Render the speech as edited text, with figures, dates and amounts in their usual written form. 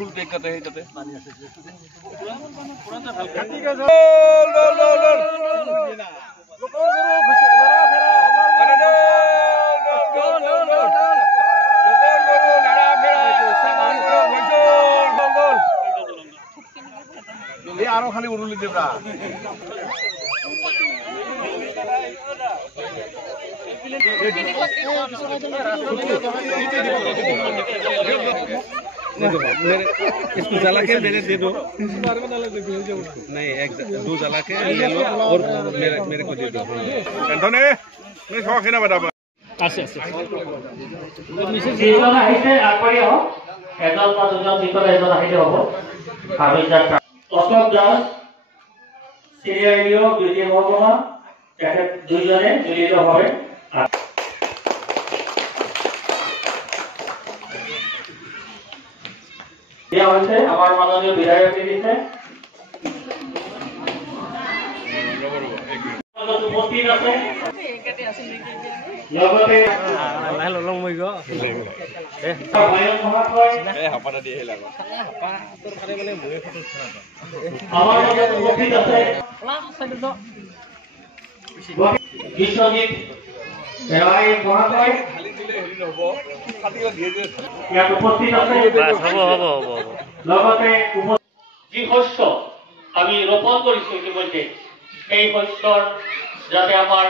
ফুল pack কাটে সেই তাতে আরো খালি উড়ুলি দেবা इसको जला के मेरे दे दो नहीं एक दो जला के ले लो और मेरे को दे दो एंटोनी मैं शौक है ना बता আছে আছে এইজন আহিছে আগবাঢ়ি আহক এজন বা দুজন ভিতৰত এজন আহিলে হ'ব আমি যাক অশোক দাস সিনিয়ৰ বিউটি মহকুমা তেখেত দুইজনে মিলিত হবে দিয়া হৈছে আমাৰ মাননীয় বিধায়ক দিছে উপস্থিত আছে লগতে লাল লং মই গো হাপাটা দিয়ে লাগা হাপা তোৰ কাৰে মানে মই ফটো ছনা আমাৰ লগত উপস্থিত আছে বিশ্বজিৎ এৰাই মহাশয় খালি দিলে হেৰি নহব কাটিলা দিয়ে দিয়ে ইয়াত উপস্থিত আছে হ'ব লগতে যি শস্য আমি ৰোপণ কৰিছো ইতিমধ্যে সেই শস্যৰ যাতে আমাৰ